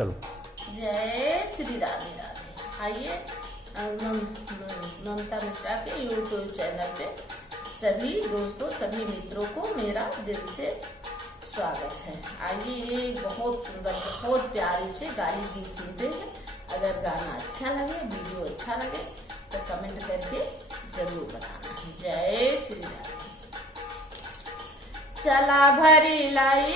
चलो। जय श्री राधे राधे। आइए ममता मिश्रा के यूट्यूब चैनल पे सभी दोस्तों, सभी मित्रों को मेरा दिल से स्वागत है। आइए एक बहुत सुंदर, बहुत प्यारी से गाली गीत सुनते हैं। अगर गाना अच्छा लगे, वीडियो अच्छा लगे तो कमेंट करके जरूर बताना। जय श्री राधे। चला भरी लाई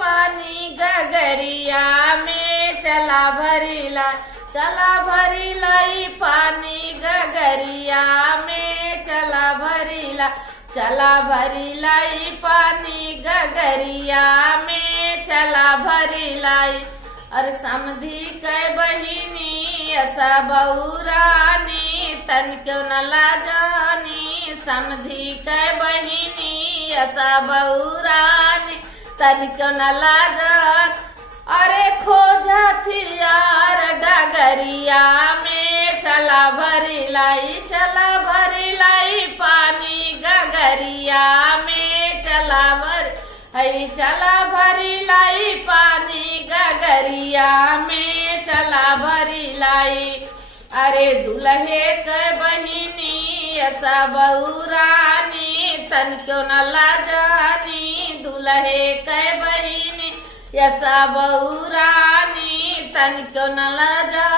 पानी गगरिया में, चला भरी लाई पानी गगरिया में, चला भरी लाई पानी गगरिया में, चला भरी लाई। अरे समधी कै बहिनी ऐसा बहुरानी, तन क्यों न लाजानी, समधी कै बहिनी ऐसा बहुरानी, तन क्यों न लाजान। अरे खोजा थी यार डगरिया में, चला भरी लाई पानी गगरिया में, चला भरी लाई पानी गगरिया में, चला भरी लाई। अरे दुल्हे के बहिनी ऐसा बहुरानी, तन क्यों न लाजानी, दुल्हे के बहिनी ऐसा बहुरानी, तन क्यों न लाजा।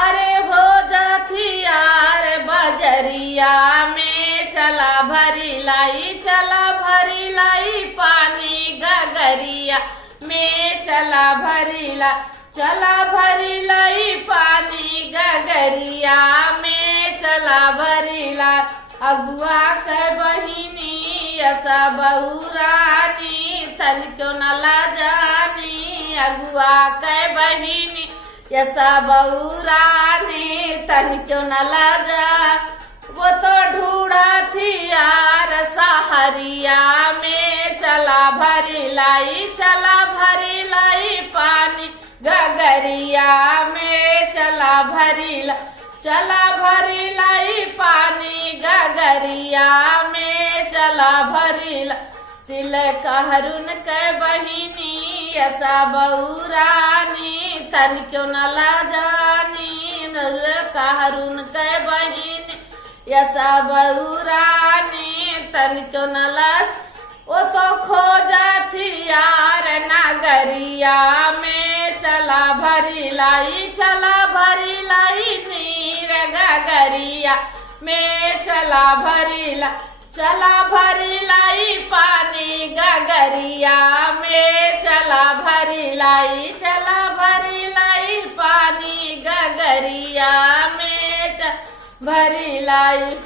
अरे हो जाती यार बजरिया में, चला भरी लाई पानी गगरिया में, चला भरी लाई पानी गगरिया में, चला भरी लाई। अगुआ के बहिनी ऐसा बहुरानी, तन क्यों न लाजानी, अगुआ के बहिनी ऐसा बहुरानी, तन क्यों न लाजा। वो तो ढूंढा थी यार सहरिया में, चला भरी लाई पानी गगरिया में, चला भरी लाई पानी गगरिया में, चला भरी लाई। तिलक हरुन के बहिनी ऐसा बहुरानी, तन क्यों न लाजानी, तिलक हरुन के बहिनी ऐसा बहुरानी, तन क्यों न लाज। वो तो खोजा थी यार नगरिया में, चला भरी लाई नीर गगरिया में, चला भरी लाई पानी गगरिया में, चला भरी लाई पानी गगरिया में, भरी लाई।